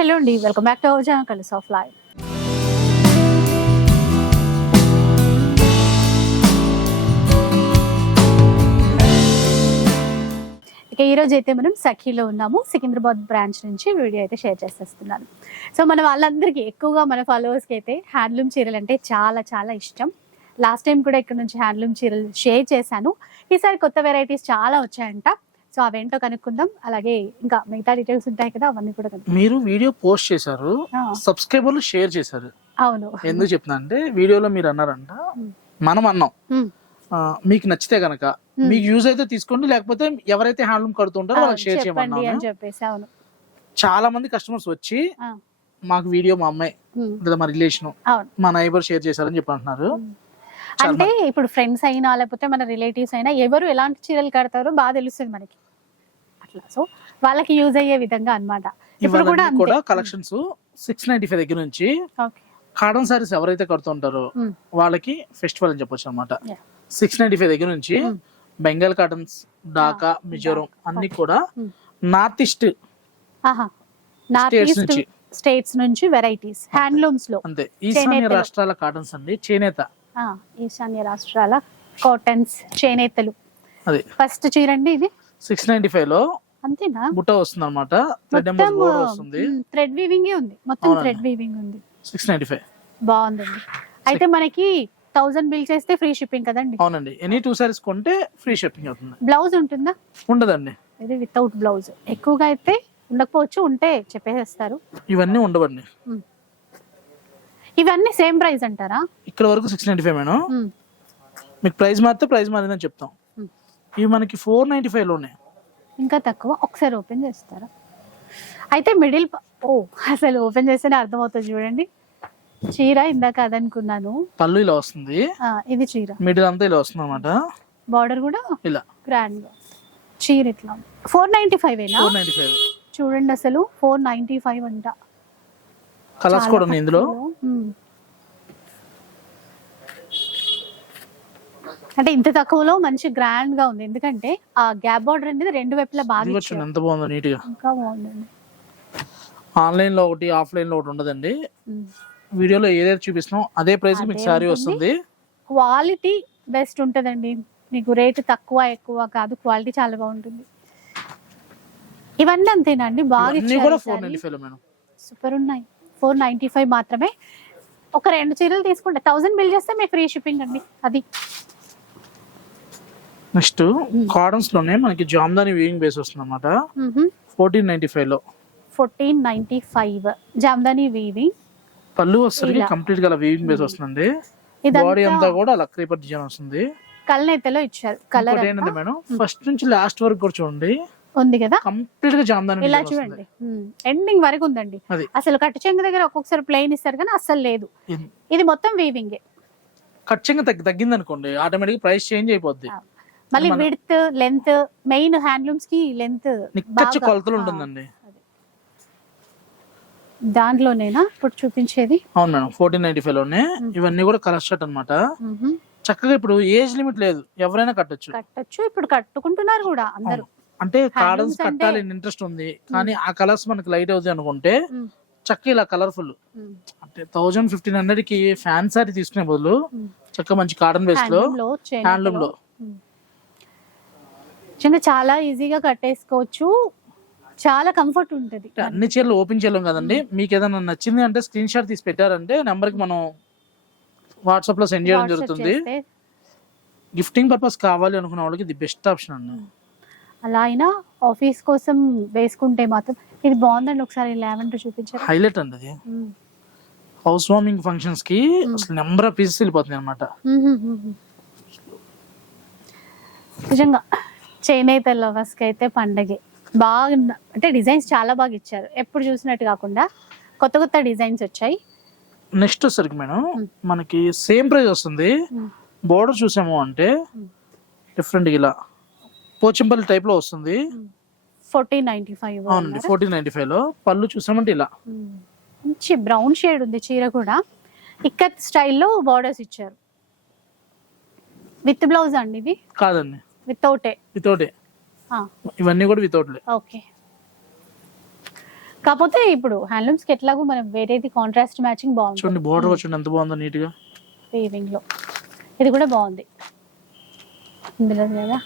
Hello అండి welcome back to our colours of life. ఇక ఈ అయితే మనం సఖీలో ఉన్నాము సికింద్రాబాద్ బ్రాంచ్ నుంచి వీడియో అయితే షేర్ చేసేస్తున్నాను. సో మన వాళ్ళందరికీ ఎక్కువగా మన ఫాలోవర్స్కి అయితే హ్యాండ్లూమ్ చీరలు అంటే చాలా చాలా ఇష్టం. లాస్ట్ టైం కూడా ఇక్కడ నుంచి హ్యాండ్లూమ్ చీరలు షేర్ చేశాను. ఈసారి కొత్త వెరైటీస్ చాలా వచ్చాయంట. సో అవేంటో కనుక్కుందాం. అలాగే ఇంకా మిగతా డీటెయిల్స్ ఉంటాయి కదా అవన్నీ కూడా మీరు వీడియో పోస్ట్ చేశారు సబ్స్క్రైబర్లు షేర్ చేశారు. అవును. ఎందుకు చెప్తున్నా అంటే వీడియోలో మీరు అన్నారంట. మనం అన్నాం. మీకు నచ్చితే గనక. మీకు యూజ్ అయితే తీసుకోండి లేకపోతే ఎవరైతే హ్యాండ్లూమ్ కడుతుంటారో వాళ్ళకి షేర్ చేయమన్నాను. అవును. చాలా మంది కస్టమర్స్ వచ్చి మాకు వీడియో మా అమ్మాయి లేదా మా రిలేషన్ మా నైబర్ షేర్ చేశారని చెప్పి అంటున్నారు. అంటే ఇప్పుడు ఫ్రెండ్స్ అయినా లేకపోతే మన రిలేటివ్స్ అయినా ఎవరు ఎలాంటి చీరలు కడతారో బాగా తెలుస్తుంది మనకి. అట్లా. సో వాళ్ళకి యూజ్ అయ్యే విధంగా అన్నమాట. ఇప్పుడు కూడా కూడా కలెక్షన్స్ సిక్స్ నైన్టీ ఫైవ్ దగ్గర నుంచి కాటన్ సారీస్ ఎవరైతే కడుతుంటారో మ్మ్. వాళ్ళకి ఫెస్టివల్ అని చెప్పొచ్చు అనమాట. సిక్స్ నైన్టీ ఫైవ్ దగ్గర నుంచి. బెంగాల్ కాటన్స్ ఢాకా మిజోరం అన్ని కూడా. నార్త్ ఈస్ట్ ఈస్ట్ నుంచి. స్టేట్స్ నుంచి వెరైటీస్ హ్యాండ్లూమ్స్లో. అంతే. ఈశాన్య. రాష్ట్రాల కాటన్స్ అండి. చేనేత. ఈశాన్య రాష్ట్రాల కాటన్స్ చేనేతలు. అది. ఫస్ట్ చీర అండి ఇది. సిక్స్ నైన్టీ ఫైవ్లో అంతేనా? బుట్ట వస్తుంది. అనమాట థ్రెడ్ వీవింగ్ ఉంది. మొత్తం. థ్రెడ్ వీవింగ్ ఉంది. సిక్స్ నైన్టీ ఫైవ్ బాగుందండి. అయితే మనకి థౌజండ్ బిల్ చేస్తే ఫ్రీ షిప్పింగ్ కదండి. అవునండి. ఎనీ టూ సారీస్ కొంటే ఫ్రీ షిప్పింగ్ అవుతుంది. బ్లౌజ్ ఉంటుందా? ఉండదండి. ఇది వితౌట్ బ్లౌజ్ ఎక్కువగా అయితే ఉండకపోవచ్చు ఉంటే చెప్పేసేస్తారు. ఇవన్నీ ఉండవండి. ఇవన్నీ సేమ్ ప్రైస్ అంటారా? ఇక్కడ వరకు సిక్స్ నైన్టీ ఫైవ్ మేడం. మీకు ప్రైస్ మారితే ప్రైస్ మారిందని చెప్తాం. ఇవి మనకి ఫోర్ నైన్టీ ఫైవ్లోనే. ఇంకా తక్కువ. ఒకసారి ఓపెన్ చేస్తారా? అయితే మిడిల్ ఓ అసలు ఓపెన్ చేస్తేనే అర్థమవుతుంది చూడండి. చీర ఇందాక అదనుకున్నాను. పళ్ళు ఇలా వస్తుంది. ఇది చీర. మిడిల్ అంతా ఇలా వస్తుంది అనమాట బార్డర్ కూడా ఇలా. గ్రాండ్గా చీర ఇట్లా. ఫోర్ నైన్టీ ఫైవ్ ఏనా? ఫోర్ నైన్టీ ఫైవ్ చూడండి అసలు. ఫోర్ నైన్టీ ఫైవ్ అంట. కలర్స్ కూడా ఉన్నాయి ఇందులో. అంటే ఇంత తక్కువలో మంచి గ్రాండ్గా ఉంది. ఎందుకంటే ఆ గ్యాప్ బార్డర్ అనేది రెండు వైపులా బాగా ఎంత బాగుందో నీట్గా ఇంకా బాగుందండి. ఆన్లైన్లో ఒకటి ఆఫ్లైన్లో ఒకటి ఉండదండి. వీడియోలో ఏదైతే చూపిస్తున్నాం. అదే ప్రైస్ మీకు శారీ ఉంటుంది. వస్తుంది. క్వాలిటీ బెస్ట్ ఉంటుందండి. మీకు రేటు తక్కువ ఎక్కువ కాదు. క్వాలిటీ చాలా బాగుంటుంది. ఇవన్నీ అంతేనా అండి? బాగా సూపర్ ఉన్నాయి. ఫోర్ నైన్టీ ఫైవ్ మాత్రమే. ఒక రెండు చీరలు తీసుకుంటే థౌసండ్ బిల్ చేస్తే మీకు ఫ్రీ షిప్పింగ్ అండి. అది. నెక్స్ట్ కాటన్స్లోనే మనకి జామ్దాని వీవింగ్ బేస్ వస్తుంది అనమాట ఫోర్టీన్ నైన్టీ ఫైవ్లో fourteen ninety five Jamdani weaving. పళ్ళు వస్తుంది. కంప్లీట్గా వీవింగ్ బేస్ వస్తుంది బాడీ అంతా కూడా అలా క్రీపర్ డిజైన్ వస్తుంది. కల్నేతలో ఇచ్చారు. కలర్ ఏంటంటే మేడం ఫస్ట్ నుంచి లాస్ట్ వరకు కూడా చూడండి. ఉంది కదా? కంప్లీట్గా జామ్దాని ఇలా చూడండి. ఎండింగ్ వరకు ఉందండి. అసలు కట్టు చెంగు దగ్గర ఒక్కొక్కసారి ప్లెయిన్ ఇస్తారు కానీ అస్సలు లేదు. ఇది మొత్తం వీవింగ్ ఖచ్చితంగా తగ్గి తగ్గింది అనుకోండి ఆటోమేటిక్ ప్రైస్ చేంజ్ అయిపోద్ది మళ్ళీ విడ్త్ లెంత్ మెయిన్ హ్యాండ్లూమ్స్కి లెంత్ నిక్కచ్చి కొలతలు ఉంటుందండి. దాంట్లోనేనా? ఇప్పుడు చూపించేది? అవును మేడం ఫోర్టీన్ నైన్టీ ఫైవ్లోనే ఇవన్నీ కూడా కలర్ షర్ట్ అన్నమాట. మ్మ్. చక్కగా ఇప్పుడు ఏజ్ లిమిట్ లేదు. ఎవరైనా కట్టొచ్చు. కట్టొచ్చు. ఇప్పుడు కట్టుకుంటున్నారు కూడా అందరూ. అంటే అంటే- కట్టాలి ఇంట్రెస్ట్ ఉంది. కానీ ఆ కలర్స్ మనకి లైట్ అవుతాయి అనుకుంటే మ్మ్. చక్కగా ఇలా కలర్ఫుల్. అంటే థౌజండ్ ఫిఫ్టీన్ హండ్రెడ్కి ఫ్యాన్ సారీ తీసుకునే బదులు మ్మ్. చక్కగా మంచి కాటన్ బేస్లో హ్యాండ్లూమ్లో చాలా ఈజీగా కట్టేసుకోవచ్చు. చాలా కంఫర్ట్ ఉంటది. అన్ని చీరలు ఓపెన్ చేయలేం కదండి. మీకు ఏదైనా నచ్చింది అంటే స్క్రీన్ షాట్ తీసి పెట్టారంటే నెంబర్కి మనం వాట్సాప్లో సెండ్ చేయడం జరుగుతుంది. గిఫ్టింగ్ పర్పస్ కావాలి అనుకున్న వాళ్ళకి ఇది బెస్ట్ ఆప్షన్ అండి అలా అయినా ఆఫీస్ కోసం వేసుకుంటే మాత్రం ఇది బాగుందండి ఒకసారి లెవెండర్ చూపించారు? హైలైట్ అండి అది. హౌస్ వార్మింగ్ ఫంక్షన్స్కి అసలు నెంబర్ ఆఫ్ పీసెస్ వెళ్ళిపోతుంది అనమాట నిజంగా చేనేత లవర్స్కి అయితే పండగే. బాగా అంటే డిజైన్స్ చాలా బాగా ఇచ్చారు. ఎప్పుడు చూసినట్టు కాకుండా కొత్త కొత్త డిజైన్స్ వచ్చాయి. నెక్స్ట్ వచ్చేసరికి మేడం మనకి సేమ్ ప్రైస్ వస్తుంది. బోర్డర్ చూసాము అంటే డిఫరెంట్ ఇలా. పోచంపల్లి టైప్లో వస్తుంది. ఫోర్టీన్ నైన్టీ ఫైవ్ అవునండి ఫోర్టీన్ నైన్టీ ఫైవ్లో పళ్ళు చూసామంటే ఇలా. మంచి బ్రౌన్ షేడ్ ఉంది చీర కూడా. ఇక్కత్ స్టైల్లో బార్డర్స్ ఇచ్చారు. విత్ బ్లౌజ్ అండి ఇవి కాదండి. వితౌటే వితౌటే ఇవన్నీ కూడా వితౌట్లే ఓకే. కాకపోతే ఇప్పుడు హ్యాండ్లూమ్స్కి ఎట్లాగో మనం వేరేది కాంట్రాస్ట్ మ్యాచింగ్ బాగుంటుంది. చూడండి బోర్డర్ చూడండి ఎంత బాగుందో నీట్గా. వీవింగ్లో. ఇది కూడా బాగుంది. ఇందులో కదా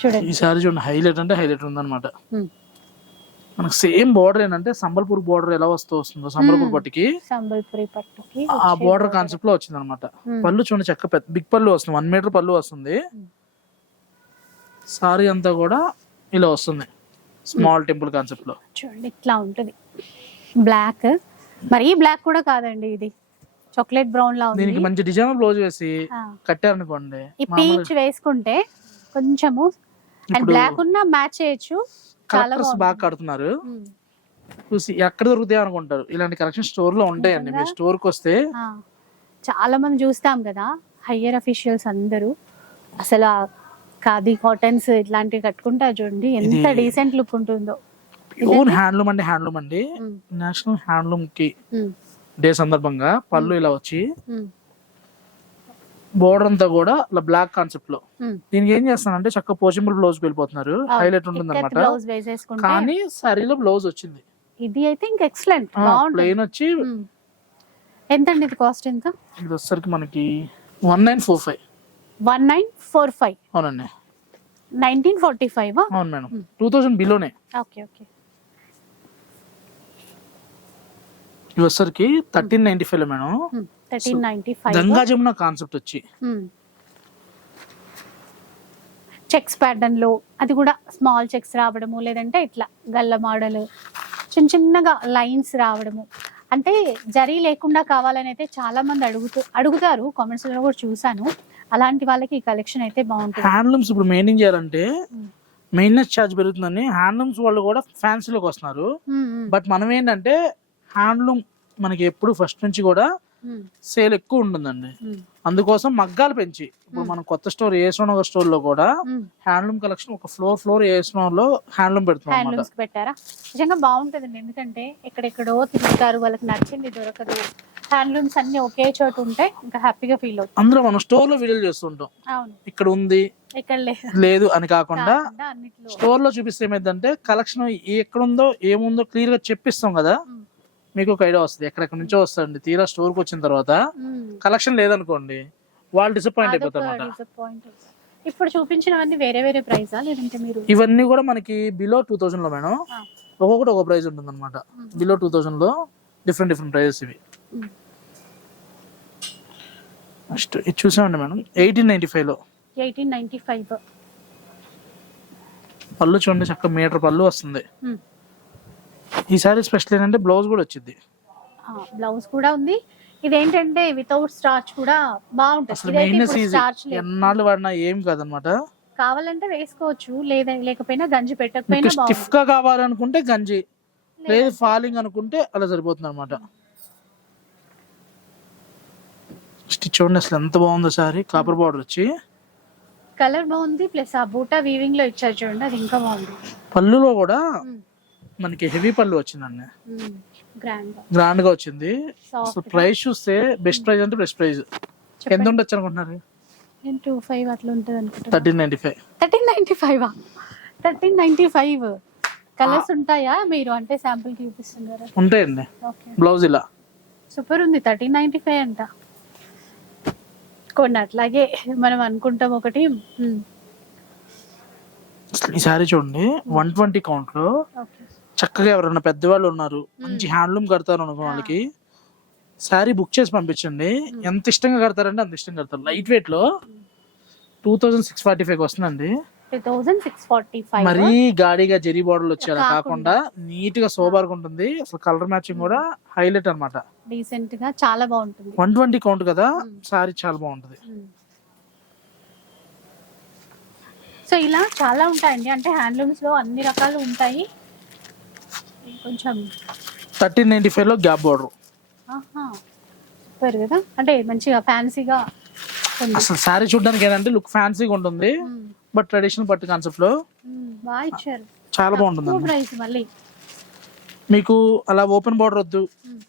చూడండి. ఈ సారీ చూడండి హైలైట్ అంటే హైలైట్ ఉందన్నమాట. మనకు సేమ్ బోర్డర్ ఏంటంటే సంబల్పూర్ బోర్డర్ ఎలా వస్తూ వస్తుందో సంబల్పూర్. పట్టుకి. సంబల్పురి పట్టుకి ఆ బోర్డర్. కాన్సెప్ట్లో వచ్చింది అనమాట. పళ్ళు చూడండి చక్క పెద్ద బిగ్ పళ్ళు వస్తుంది వన్ మీటర్ పళ్ళు వస్తుంది. సారీ అంతా కూడా ఇలా వస్తుంది స్మాల్ టెంపుల్ కాన్సెప్ట్లో. చూడండి ఇట్లా ఉంటుంది. బ్లాక్ మరీ బ్లాక్ కూడా కాదండి ఇది. చాక్లెట్ బ్రౌన్ లా దీనికి మంచి డిజైన్ బ్లౌజ్ వేసి కట్టారనుకోండి ఈ పీచ్ వేసుకుంటే కొంచెము. అండ్ బ్లాక్ ఉన్న మ్యాచ్ చేయొచ్చు. కలెక్టర్స్ బాగుంది. బాగా కడుతున్నారు. చూసి ఎక్కడ దొరుకుతాయి అనుకుంటారు. ఇలాంటి కలెక్షన్ స్టోర్లో ఉంటాయండి. మీ? స్టోర్కి వస్తే చాలా మంది చూస్తాం కదా హయ్యర్ అఫీషియల్స్ అందరూ. అసలు ఖాదీ కాటన్స్ ఇట్లాంటివి కట్టుకుంటారు చూడండి ఎంత డీసెంట్ లుక్ ఉంటుందో. ఓన్ హ్యాండ్లూమ్ అంటే హ్యాండ్లూమ్ అండి. నేషనల్ హ్యాండ్లూమ్కి డే సందర్భంగా పళ్ళు ఇలా వచ్చి బోర్డర్ అంతా కూడా ఇలా బ్లాక్ కాన్సెప్ట్లో. దీనికి ఏం చేస్తానంటే చక్క పోచంబుల్ బ్లౌజ్ వెళ్ళిపోతున్నారు. హైలైట్ ఉంటుంది అనమాట కానీ సారీలో బ్లౌజ్ వచ్చింది. ఇది అయితే ఇంకా ఎక్సలెంట్ ప్లెయిన్ వచ్చి ఉమ్. ఎంతండి ఇది కాస్ట్ ఎంత? ఇది వచ్చేసరికి మనకి one nine four five one nine four five అవునండి. నైన్టీన్ ఫార్టీ ఫైవ్ అవును మేడం. టూ థౌసండ్ బిలోనే ఓకే ఓకే. ఇది వచ్చేసరికి thirteen ninety five madam. Thirteen ninety five Ganga Jamuna concept వచ్చి. చెక్స్ ప్యాటర్న్లో అది కూడా స్మాల్ చెక్స్ రావడము లేదంటే ఇట్లా గల్ల మోడల్ చిన్న చిన్నగా లైన్స్ రావడము. అంటే జరీ లేకుండా కావాలని అయితే చాలా మంది అడుగుతూ అడుగుతారు. కామెంట్స్లో కూడా చూసాను అలాంటి వాళ్ళకి ఈ కలెక్షన్ అయితే బాగుంటుంది. హ్యాండ్లూమ్స్ ఇప్పుడు మెయింటైన్ చేయాలంటే Hmm. మెయింటెనెన్స్ ఛార్జ్ పెరుగుతుందని హ్యాండ్లూమ్స్ వాళ్ళు కూడా ఫ్యాన్సీలోకి వస్తున్నారు. బట్ మనం ఏంటంటే హ్యాండ్లూమ్ మనకి ఎప్పుడు ఫస్ట్ నుంచి కూడా సేల్ ఎక్కువ ఉంటుందండి. అందుకోసం మగ్గాలు పెంచి. ఇప్పుడు మనం కొత్త స్టోర్ ఏసోన్ ఒక స్టోర్లో కూడా. హ్యాండ్లూమ్ కలెక్షన్ ఒక ఫ్లోర్ ఫ్లోర్ ఏసోన్లో హ్యాండ్లూమ్ పెడుతున్నాం పెట్టారా? నిజంగా బాగుంటుందండి. ఎందుకంటే ఎక్కడెక్కడో తిరుగుతారు వాళ్ళకి నచ్చింది దొరకదు. హ్యాండ్లూమ్స్ అన్ని ఒకే చోట ఉంటే ఇంకా హ్యాపీగా ఫీల్ అవుతాం. అందులో మనం స్టోర్లో వీడియోలు చేస్తుంటాం. ఇక్కడ ఉంది ఇక్కడ లేదు అని కాకుండా స్టోర్లో చూపిస్తే ఏమైందంటే కలెక్షన్ ఎక్కడ ఉందో ఏముందో క్లియర్గా చెప్పిస్తాం కదా. మీకు ఒక ఐడియా వస్తుంది. ఎక్కడెక్కడ నుంచో వస్తుంది తీరా స్టోర్కి వచ్చిన తర్వాత. కలెక్షన్ లేదనుకోండి వాళ్ళు డిసప్పాయింట్ అయిపోతారు అనమాట. ఇప్పుడు చూపించినవన్నీ వేరే వేరే ప్రైజా? లేదంటే మీరు ఇవన్నీ కూడా మనకి బిలో టూ థౌసండ్లో మేడం. ఒక్కొక్కటి ఒక ప్రైస్ ఉంటుంది అనమాట బిలో టూ థౌసండ్లో డిఫరెంట్ డిఫరెంట్ ప్రైజెస్ ఇవి. నెక్స్ట్ ఇది చూసామండి మేడం. ఎయిటీన్ నైన్టీ ఫైవ్లో. ఎయిటీన్ నైన్టీ ఫైవ్ పళ్ళు చూడండి చక్క మీటర్ పళ్ళు వస్తుంది. ఈసారి స్పెషల్ ఏంటంటే బ్లౌజ్ కూడా వచ్చింది. బ్లౌజ్ కూడా ఉంది. ఇదేంటంటే వితౌట్ స్టార్చ్ కూడా బాగుంటుంది. ఎన్నాళ్ళు వాడినా ఏం కాదనమాట. కావాలంటే వేసుకోవచ్చు. లేదా లేకపోయినా గంజి పెట్టకపోయినా స్టిఫ్గా కావాలనుకుంటే గంజి లేదు. ఫాలింగ్ అనుకుంటే అలా సరిపోతుంది అనమాట స్టిచ్ చూడండి అసలు ఎంత బాగుందో సారీ. కాపర్ బార్డర్ వచ్చి. కలర్ బాగుంది. ప్లస్ ఆ బూటా వీవింగ్లో ఇచ్చారు చూడండి. అది ఇంకా బాగుంది. పళ్ళులో కూడా మనకి హెవీ పళ్ళు వచ్చిందండి. గ్రాండ్. గా వచ్చింది. అసలు ప్రైస్ చూస్తే బెస్ట్ ప్రైస్ అంటే బెస్ట్ ప్రైస్. ఎంత ఉండొచ్చు అనుకుంటున్నారు? నేను టూ ఫైవ్ అట్లా ఉంటుంది thirteen ninety five. Thirteen ninety five thirteen ninety five. Colours ఉంటాయా మీరు? అంటే శాంపుల్కి చూపిస్తున్నారు ఉంటాయండి. బ్లౌజ్ ఇలా. సూపర్ ఉంది. థర్టీన్ నైన్టీ ఫైవ్ అంట. కొన్ని అట్లాగే మనం అనుకుంటాం ఒకటి. ఉమ్, అసలు ఈ సారీ చూడండి. వన్ ట్వంటీ కౌంట్లో చక్కగా ఎవరైనా పెద్దవాళ్ళు ఉన్నారు మంచి హ్యాండ్లూమ్ కడతారు అనుకో వాళ్ళకి శారీ బుక్ చేసి పంపించండి. ఎంత ఇష్టంగా కడతారంటే అంత ఇష్టంగా కడతారు. లైట్ వెయిట్లో two thousand six forty five వస్తుందండి. మరీ గాడిగా జెరీ బార్డర్ వచ్చేలా కాకుండా. నీట్గా సోబార్ ఉంటుంది. అసలు కలర్ మ్యాచింగ్ కూడా హైలైట్ అన్నమాట. డీసెంట్గా చాలా బాగుంటుంది. వన్ ట్వంటీ కౌంట్ కదా సారీ చాలా బాగుంటది. సో ఇలా చాలా ఉంటాయండి. అంటే హ్యాండ్లూమ్స్లో అన్ని రకాలు ఉంటాయి. కొంచెం థర్టీన్ నైన్టీ ఫైవ్లో గ్యాప్ బార్డర్ సూపర్ కదా. అంటే మంచిగా ఫ్యాన్సీగా అసలు సారీ చూడడానికి ఏంటంటే లుక్ ఫ్యాన్సీగా ఉంటుంది బట్ ట్రెడిషనల్ పట్టు కాన్సెప్ట్లో ఉమ్, బాగా ఇచ్చారు. చాలా బాగుంటుంది ప్రైస్ మళ్ళీ. మీకు అలా ఓపెన్ బార్డర్ వద్దు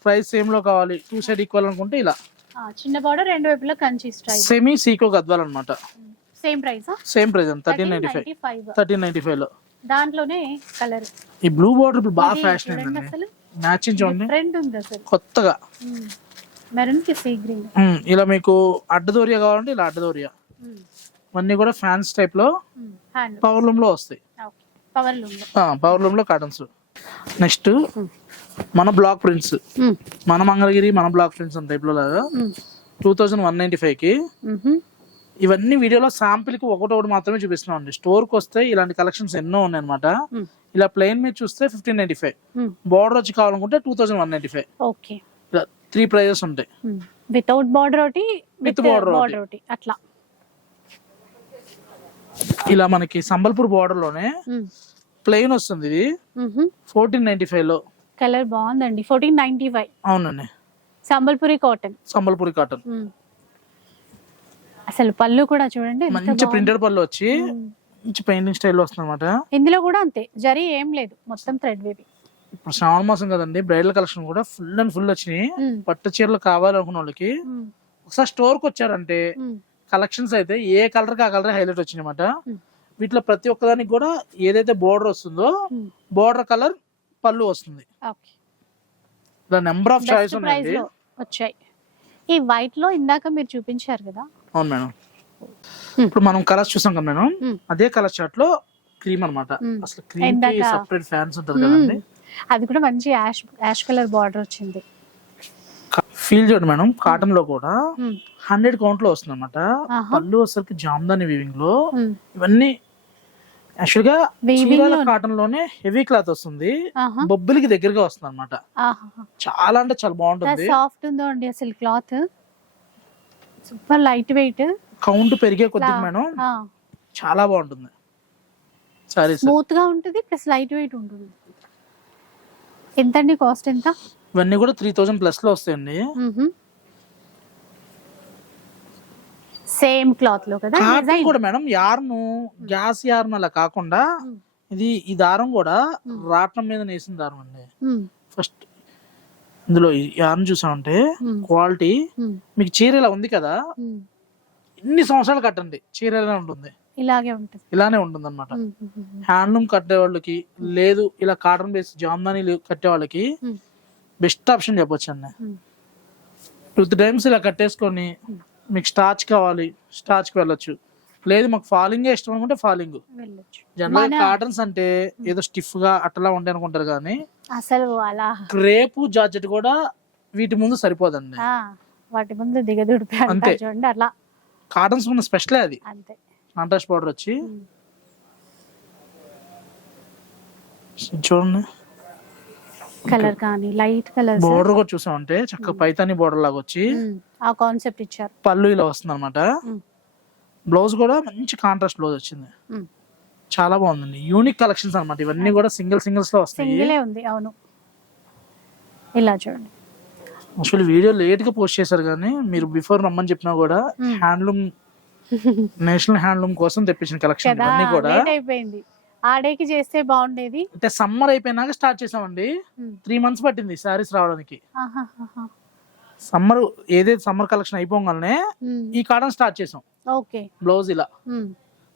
ప్రైస్ సేమ్లో కావాలి టూ సైడ్ ఈక్వల్ అనుకుంటే ఇలా. చిన్న బార్డర్ రెండు వైపులా కంచి సెమీ సీకో గద్వాల్ అనమాట same price same price thirteen ninety five thirteen ninety ఫైవ్లో. దాంట్లోనే కలర్ ఈ బ్లూ బార్డర్ బాగా ఫ్యాషన్ అయిందండి అసలు మ్యాచింగ్ చూడండి. ట్రెండ్ ఉంది అసలు. కొత్తగా. మెరూన్కి సీ గ్రీన్ ఇలా మీకు అడ్డదోరియా కావాలంటే ఇలా అడ్డదోరియా. ఇవన్నీ కూడా ఫ్యాన్స్ టైప్లో పవర్ లూమ్లో వస్తాయి. పవర్ లూమ్లో. పవర్ లూమ్లో కాటన్స్ నెక్స్ట్ మన బ్లాక్ ప్రింట్స్ మన మంగళగిరి మన బ్లాక్ ప్రింట్స్ అని టైప్లో లాగా టూ థౌజండ్ వన్ నైన్టీ ఫైవ్కి ఇవన్నీ వీడియోలో శాంపిల్కి ఒకటొకటి మాత్రమే చూపిస్తున్నాం అండి. స్టోర్కి వస్తే ఇలాంటి కలెక్షన్స్ ఎన్నో ఉన్నాయి అనమాట ఇలా ప్లెయిన్ మీద చూస్తే ఫిఫ్టీన్ నైన్టీ ఫైవ్ బార్డర్ వచ్చి కావాలనుకుంటే two thousand one ninety five okay ఇలా త్రీ ప్రైజెస్ ఉంటాయి. వితౌట్ బార్డర్ ఒకటి విత్ బార్డర్ ఒకటి అట్లా. ఇలా మనకి సంబల్పూర్ బార్డర్లోనే ప్లెయిన్ వస్తుంది ఇది. ఫోర్టీన్ నైన్టీ ఫైవ్లో. కలర్ బాగుందండి. ఫోర్టీన్ నైన్టీ ఫైవ్ అవునండి. సంబల్పురి కాటన్ సంబల్పూరి కాటన్ అసలు పళ్ళు కూడా చూడండి ఎంత మంచి బాగుంది. ప్రింటెడ్ పళ్ళు వచ్చి మంచి పెయింటింగ్ స్టైల్ వస్తుంది అనమాట ఇందులో కూడా అంతే జరీ ఏం లేదు మొత్తం థ్రెడ్ వేవి ఇప్పుడు శ్రావణ మాసం కదండి బ్రైడల్ కలెక్షన్ కూడా ఫుల్ అండ్ ఫుల్ వచ్చినాయి. పట్టు చీరలు కావాలనుకున్న వాళ్ళకి ఒకసారి స్టోర్కి వచ్చారంటే కలెక్షన్స్ అయితే ఏ కలర్కి ఆ కలర్ హైలైట్ వచ్చింది అనమాట. వీటిలో ప్రతి ఒక్కదానికి కూడా ఏదైతే బోర్డర్ వస్తుందో బోర్డర్ కలర్ పళ్ళు వస్తుంది. Okay. Number of choice best price ఉన్నాయండి లో వచ్చాయి. ఈ వైట్లో ఇందాక మీరు చూపించారు కదా అవును మేడం. ఇప్పుడు మనం కలర్స్ చూసాం కదా మేడం. అదే కలర్ చార్ట్లో క్రీమ్ అన్నమాట Hmm. అసలు క్రీమ్కి సపరేట్ ఫ్యాన్స్ ఉంటుంది కదండి అది కూడా మంచి యాష్ యాష్ కలర్ బార్డర్ వచ్చింది ఫీల్ చూడండి మేడం కాటన్లో కూడా. హండ్రెడ్ కౌంట్లో వస్తుంది అనమాట. పళ్ళు అసలు జామ్దాని వీవింగ్లో. ఇవన్నీ యాక్చువల్గా చీరాల లో- కాటన్లోనే హెవీ క్లాత్ వస్తుంది. బొబ్బిలికి దగ్గరగా వస్తుంది అనమాట చాలా అంటే చాలా బాగుంటుంది సాఫ్ట్ ఉందో అండి అసలు cloth super light weight. Count పెరిగే కొద్ది మేడం. చాలా బాగుంటుంది. సారీ స్మూత్గా ఉంటుంది ప్లస్ లైట్ వెయిట్ ఉంటుంది. ఎంత అండి కాస్ట్ ఎంత? ఇవన్నీ కూడా త్రీ థౌజండ్ ప్లస్లో వస్తాయండి. సేమ్ క్లాత్లో కదా కూడా మేడం యార్ను గ్యాస్ యార్న్ అలా కాకుండా ఇది ఈ దారం కూడా రాట్నం మీద నేసిన దారం అండి. ఫస్ట్ ఇందులో ఈ యార్న్ చూసామంటే క్వాలిటీ మీకు చీర ఇలా ఉంది కదా? ఇన్ని సంవత్సరాలు కట్టండి. చీర ఇలా ఉంటుంది. ఇలాగే ఉంటుంది. ఇలానే ఉంటుంది అనమాట హ్యాండ్లూమ్ కట్టే వాళ్ళకి లేదు ఇలా కాటన్ బేస్ జామ్దాని కట్టే వాళ్ళకి. బెస్ట్ ఆప్షన్ చెప్పొచ్చు అండి టూ త్రీ టైమ్స్ ఇలా కట్టేసుకొని మీకు స్టార్చ్ కావాలి స్టార్చ్కి వెళ్ళొచ్చు. లేదు మాకు ఫాలింగ్ ఇష్టం అనుకుంటే ఫాలింగ్. జనరల్ కాటన్స్ అంటే ఏదో స్టిఫ్గా అట్లా ఉండే అనుకుంటారు కానీ అసలు అలా. క్రేపు జార్జెట్ కూడా వీటి ముందు సరిపోదండి. వాటి ముందు దిగదుడిపి అంతే. చూడండి అలా కాటన్స్ ఉన్న స్పెషలే అది. అంతే. కాంట్రాస్ట్ పౌడర్ వచ్చి. చూడండి. కలర్ కానీ లైట్ కలర్ బోర్డర్ కూడా చూసామంటే చక్కగా పైతాని బోర్డర్ లాగా వచ్చి ఆ కాన్సెప్ట్ ఇచ్చారు. పళ్ళు ఇలా వస్తుంది అనమాట. బ్లౌజ్ కూడా మంచి కాంట్రాస్ట్ బ్లౌజ్ వచ్చింది. చాలా బాగుందండి. యూనిక్ కలెక్షన్స్ అన్నమాట. ఇవన్నీ కూడా సింగిల్ సింగిల్స్లో వస్తాయి. సింగిలే ఉంది. అవును. ఇలా చూడండి. యాక్చువల్లీ వీడియో లేట్గా పోస్ట్ చేశారు కానీ మీరు బిఫోర్ రమ్మని చెప్పినా కూడా. హ్యాండ్లూమ్ నేషనల్ హ్యాండ్లూమ్ కోసం తెప్పించిన కలెక్షన్ కదా ఇవన్నీ కూడా లేట్ అయిపోయింది. ఆ డేకి చేస్తే బాగుండేది. అంటే సమ్మర్ అయిపోయినాక స్టార్ట్ చేసామండి. త్రీ మంత్స్ పట్టింది శారీస్ రావడానికి. ఆహాహాహా. సమ్మర్ ఏదైతే సమ్మర్ కలెక్షన్ అయిపోగానే ఉమ్, ఈ కాటన్ స్టార్ట్ చేసాం. ఓకే. బ్లౌజ్ ఇలా. ఉమ్,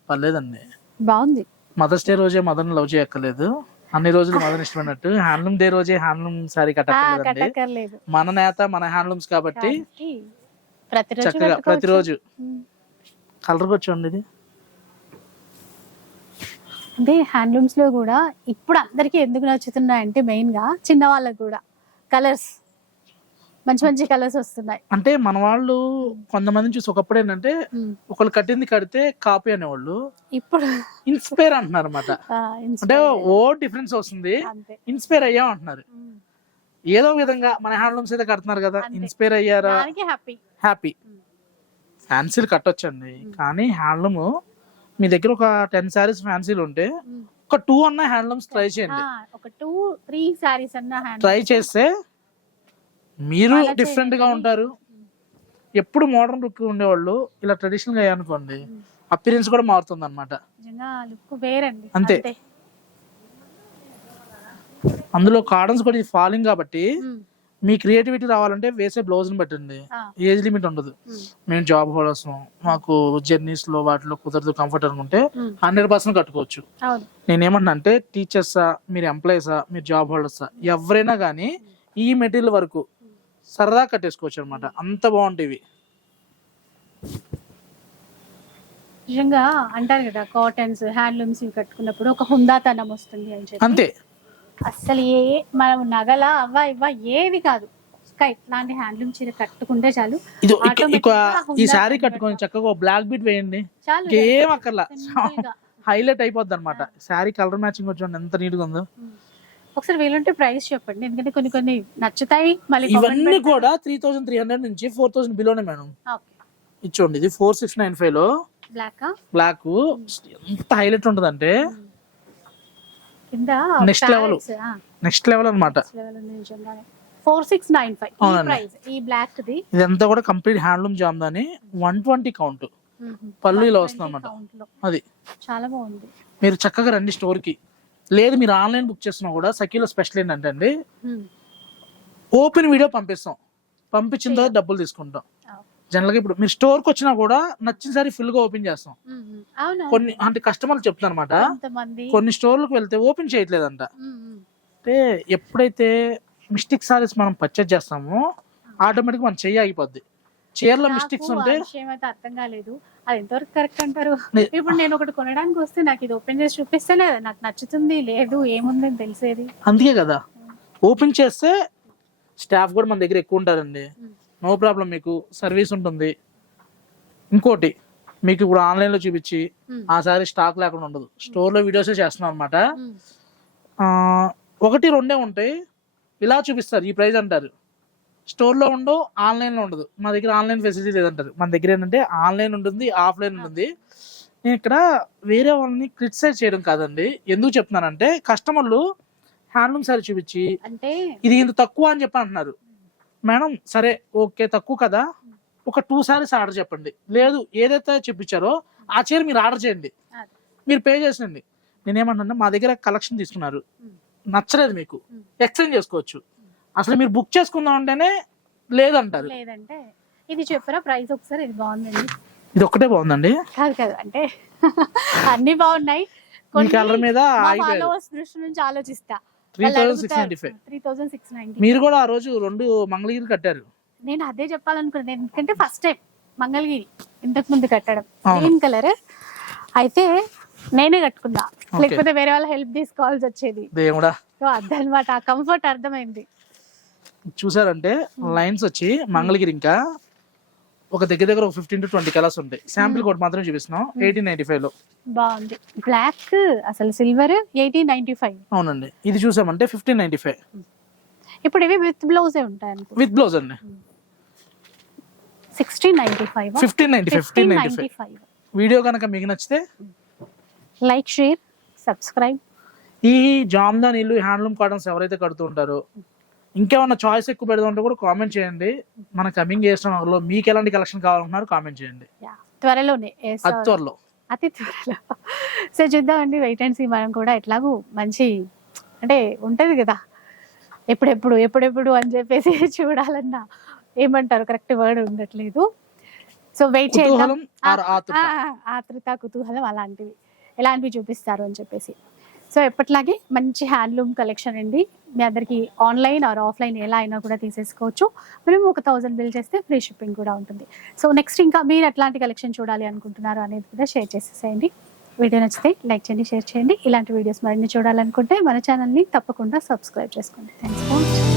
పర్లేదండి. బాగుంది. మదర్స్ డే రోజే మదర్ని లవ్ చేయక్కర్లేదు. అన్ని రోజులు మదర్ ఇష్టమైనట్టు హ్యాండ్లూమ్ డే రోజే హ్యాండ్లూమ్ సారీ కట్టక్కర్లేదు. మన నేత మన హ్యాండ్లూమ్స్ కాబట్టి ప్రతిరోజు చక్కగా కట్టుకోవచ్చు. ప్రతిరోజు. కలర్ వచ్చండి ఇది. అంటే హ్యాండ్లూమ్స్లో కూడా ఇప్పుడు అందరికి ఎందుకు నచ్చుతున్నాయంటే మెయిన్గా చిన్న వాళ్ళకి కూడా. కలర్స్. మంచి మంచి కలర్స్ వస్తున్నాయి. అంటే మన వాళ్ళు కొంతమంది చూసి ఒకప్పుడు ఏంటంటే. ఒకళ్ళు కట్టింది కడితే కాపీ అనేవాళ్ళు. ఇప్పుడు ఇన్స్పైర్ అంటున్నారు అనమాట అంటే ఓ డిఫరెన్స్ వస్తుంది. ఇన్స్పైర్ అయ్యాం అంటున్నారు. ఏదో విధంగా మన హ్యాండ్లూమ్స్ అయితే కడుతున్నారు కదా. ఇన్స్పైర్ అయ్యారా? హ్యాపీ హ్యాపీ ఫ్యాన్సీలు కట్టొచ్చండి. కానీ హ్యాండ్లూమ్ మీ దగ్గర ఒక టెన్ శారీస్ ఫ్యాన్సీలు ఉంటే ఒక టూ అన్న హ్యాండ్లూమ్స్ ట్రై చేయండి. ఒక టూ త్రీ సారీస్ అన్న ట్రై చేస్తే మీరు డిఫరెంట్గా. ఉంటారు ఎప్పుడు మోడర్న్ లుక్ ఉండేవాళ్ళు ఇలా ట్రెడిషనల్గా అయ్యానుకోండి అపిరియన్స్ కూడా మారుతుంది అనమాట అంతే. అందులో కాటన్స్ కూడా ఫాలింగ్ కాబట్టి. మీ క్రియేటివిటీ రావాలంటే వేసే బ్లౌజ్ని బట్టండి ఆ. ఏజ్ లిమిట్ ఉండదు. మేము జాబ్ హోల్డర్స్ మాకు జర్నీస్లో వాటిలో కుదరదు కంఫర్ట్ అనుకుంటే. హండ్రెడ్ పర్సెంట్ కట్టుకోవచ్చు అవును నేను ఏమన్నా అంటే టీచర్సా మీరు ఎంప్లాయీసా మీరు జాబ్ హోల్డర్సా ఎవరైనా కానీ ఈ మెటీరియల్ వరకు సరదా కట్టేసుకోవచ్చు అనమాట అంత బాగుంటాయి నిజంగా అంటారు కదా కాటన్స్ హ్యాండ్లూమ్స్ ఇవి కట్టుకున్నప్పుడు ఒక హుందాతనం వస్తుంది అని చెప్పి. అంతే. అసలు ఏ మనం నగల అవ్వ ఇవ్వ ఏవి కాదు. ఇంకా ఇట్లాంటి హ్యాండ్లూమ్ చీర కట్టుకుంటే చాలు. ఇది ఈ కనబడతా. కట్టుకొని చక్కగా బ్లాక్ బీట్ వేయండి. చాలు ఇంకేం అక్కర్లా. హైలైట్ అయిపోద్ది అనమాట శారీ కలర్ మ్యాచింగ్ వచ్చి ఎంత నీట్గా ఉందో. ఒకసారి వీలుంటే ప్రైస్ చెప్పండి. ఎందుకంటే కొన్ని కొన్ని నచ్చుతాయి మళ్ళీ ఇవన్నీ. కూడా త్రీ థౌసండ్ త్రీ హండ్రెడ్ నుంచి ఫోర్ థౌసండ్ బిలోనే మేడం. ఇచ్చోండి ఇది ఫోర్ సిక్స్ నైన్ ఫైవ్లో. బ్లాక్ బ్లాక్ ఎంత హైలైట్ ఉంటదంటే కింద Next level. నెక్స్ట్ లెవెల్ అనమాట ఫోర్ సిక్స్ నైన్ ఫైవ్. ఈ బ్లాక్ ది ఇదంతా కూడా complete handloom Jamdani one twenty count. పళ్ళు ఇలా వస్తుంది లో. అది. చాలా బాగుంది. మీరు చక్కగా రండి స్టోర్కి లేదు మీరు ఆన్లైన్ బుక్ చేస్తున్నా కూడా సఖీలో స్పెషల్ ఏంటంటే అండి. ఓపెన్ వీడియో పంపిస్తాం. పంపించిన తర్వాత డబ్బులు తీసుకుంటాం. ఆ. జనరల్గా ఇప్పుడు మీరు స్టోర్కి వచ్చినా కూడా నచ్చిన సారి ఫుల్గా ఓపెన్ చేస్తాం. కొన్ని అంటే కస్టమర్లు చెప్తాను అనమాట కొన్ని స్టోర్లకు వెళ్తే ఓపెన్ చేయట్లేదంట. అంటే ఎప్పుడైతే మిస్టేక్ సారీస్ మనం పర్చేజ్ చేస్తామో ఆటోమేటిక్ మన చెయ్యి ఆగిపోద్ది. చీరలో మిస్టేక్స్ ఉంటే అయితే అర్థం కాలేదు. అది ఎంతవరకు కరెక్ట్ అంటారు? ఇప్పుడు నేను ఒకటి కొనడానికి వస్తే నాకు ఇది ఓపెన్ చేసి చూపిస్తేనే నాకు నచ్చుతుంది లేదు ఏముందని తెలిసేది. అందుకే కదా. ఓపెన్ చేస్తే స్టాఫ్ కూడా మన దగ్గర ఎక్కువ ఉంటారండి. నో ప్రాబ్లం మీకు సర్వీస్ ఉంటుంది. ఇంకోటి మీకు ఇప్పుడు ఆన్లైన్లో చూపించి. ఆ సారీ స్టాక్ లేకుండా ఉండదు. స్టోర్లో వీడియోసే చేస్తున్నాం అనమాట. ఒకటి రెండే ఉంటాయి. ఇలా చూపిస్తారు ఈ ప్రైస్ అంటారు. స్టోర్లో ఉండవు ఆన్లైన్లో ఉండదు. మా దగ్గర ఆన్లైన్ ఫెసిలిటీ లేదంటారు. మన దగ్గర ఏంటంటే ఆన్లైన్ ఉంటుంది ఆఫ్లైన్ ఉంటుంది. నేను ఇక్కడ వేరే వాళ్ళని క్రిటిసైజ్ చేయడం కాదండి. ఎందుకు చెప్తున్నానంటే కస్టమర్లు హ్యాండ్లూమ్ సారీ చూపించి అంటే ఇది ఇంత తక్కువ అని చెప్పి అంటున్నారు మేడం సరే ఓకే తక్కువ కదా. ఒక టూ సారీస్ ఆర్డర్ చెప్పండి. లేదు ఏదైతే చెప్పించారో ఆ చీర మీరు ఆర్డర్ చేయండి. మీరు పే చేసండి నేనేమంటున్నా మా దగ్గర కలెక్షన్ తీసుకున్నారు. నచ్చలేదు మీకు. ఎక్స్చేంజ్ చేసుకోవచ్చు. అసలు మీరు బుక్ చేసుకుందాం అంటేనే లేదంటారు. లేదంటే ఇది చెప్పరా ప్రైస్ ఒకసారి ఇది బాగుందండి. ఇది ఒక్కటే బాగుందండి. కాదు కాదు అంటే అన్ని బాగున్నాయి. కలర్ మీద దృష్టి నుంచి ఆలోచిస్తా. మీరు కూడా ఆ రోజు రెండు మంగళగిరి కట్టారు. నేను అదే చెప్పాలనుకున్నాను ఎందుకంటే ఫస్ట్ టైం మంగళగిరి ఇంతకు ముందు కట్టడం. గ్రీన్ కలర్ అయితే నేనే కట్టుకున్నా. Okay. లేకపోతే వేరే వాళ్ళ హెల్ప్ తీసుకోవాల్సి వచ్చేది. దేవుడా. సో అదనమాట ఆ కంఫర్ట్ అర్థమైంది. చూసారంటే లైన్స్ వచ్చి మంగళగిరి ఇంకా ఒక దగ్గర దగ్గర ఒక ఫిఫ్టీన్ టు ట్వంటీ కలర్స్ ఉంటాయి. శాంపిల్ కోడ్ మాత్రం చూపిస్తున్నాం. ఎయిటీన్ నైన్టీ ఫైవ్లో. బాగుంది. బ్లాక్ అసలు సిల్వర్ ఎయిటీన్ నైన్టీ ఫైవ్ అవునండి. ఇది చూసామంటే ఫిఫ్టీన్ నైన్టీ ఫైవ్ ఇప్పుడు ఇవి విత్ బ్లౌజే ఉంటాయి విత్ బ్లౌజ్ అండి. Sixteen ninety five fifteen ninety fifteen ninety five video కనుక మీకు నచ్చితే లైక్ షేర్ సబ్స్క్రైబ్. ఈ జామ్దాన్ ఇల్లు హ్యాండ్లూమ్ కాటన్స్ ఎవరైతే కడుతూ ఉంటారో ఇంకేమన్నా చాయిస్ ఎక్కువ పెడదామంటే కూడా కామెంట్ చేయండి. మన కమింగ్ చేసిన మీకు ఎలాంటి కలెక్షన్ కావాలన్నారు కామెంట్ చేయండి. త్వరలోనే. త్వరలో. అతి త్వరలో. సో చూద్దామండి వెయిట్ అండ్ సీ మనం కూడా ఎట్లాగూ మంచి అంటే ఉంటది కదా. ఎప్పుడెప్పుడు ఎప్పుడెప్పుడు అని చెప్పేసి చూడాలన్నా ఏమంటారు? కరెక్ట్ వర్డ్ ఉండట్లేదు. సో వెయిట్ ఆ, ఆతృత కుతూహలం అలాంటివి. ఎలాంటివి చూపిస్తారు అని చెప్పేసి. సో ఎప్పట్లాగే మంచి హ్యాండ్లూమ్ కలెక్షన్ అండి. మీ అందరికి ఆన్లైన్ ఆర్ ఆఫ్లైన్ ఎలా అయినా కూడా తీసేసుకోవచ్చు. మనం ఒక థౌజండ్ బిల్ చేస్తే ఫ్రీ షిప్పింగ్ కూడా ఉంటుంది. సో నెక్స్ట్ ఇంకా మీరు ఎట్లాంటి కలెక్షన్ చూడాలి అనుకుంటున్నారు అనేది కూడా షేర్ చేసేసేయండి. వీడియో నచ్చితే లైక్ చేయండి షేర్ చేయండి. ఇలాంటి వీడియోస్ మరిన్ని చూడాలనుకుంటే మన ఛానల్ని తప్పకుండా సబ్స్క్రైబ్ చేసుకోండి. Thanks for